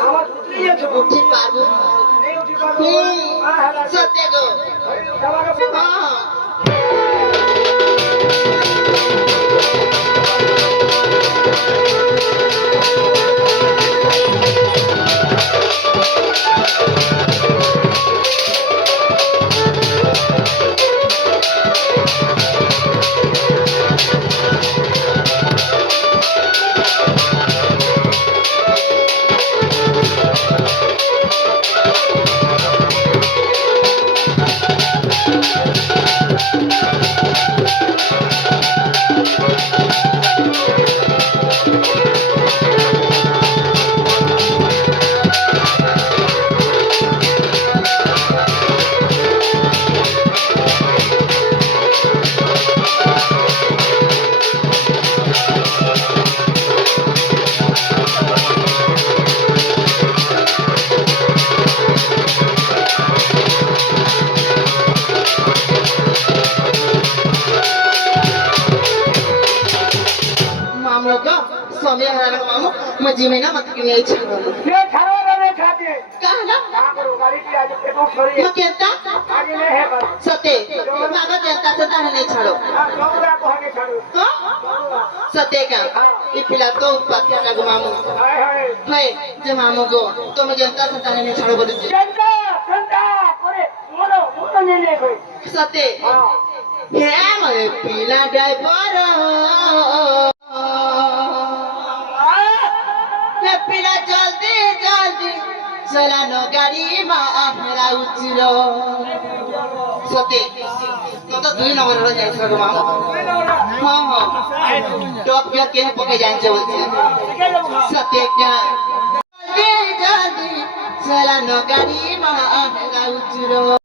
उठी पारबो सत्य गो स्वामी हराना मामू मजी में ना मत क्यों ये छाड़ो ये छाड़ो नहीं खाते कहाँ ना कहाँ करो गाड़ी की आज पेट्रोल छोड़ी मैं कहता आगे नहीं है पर सत्य मागा जनता से ताने नहीं छाड़ो जोगरा को आगे छाड़ो सत्य क्या ये पिला तो उत्पाद लगा मामू है जब मामू को तो मैं जनता से ताने नहीं छाड़ो बोले जनता जनता अरे बोलो बोलो नहीं ले कोई सत्य है मेरे पिला ड्राइवर पिला जल्दी जल्दी चलानो गाड़ी माहरा उचिरो सते तो 2 नंबर रो जाय छ मामा हां हां टॉप गियर के पके जाय छ बोलछे सते क्या जल्दी जल्दी चलानो गाड़ी माहरा उचिरो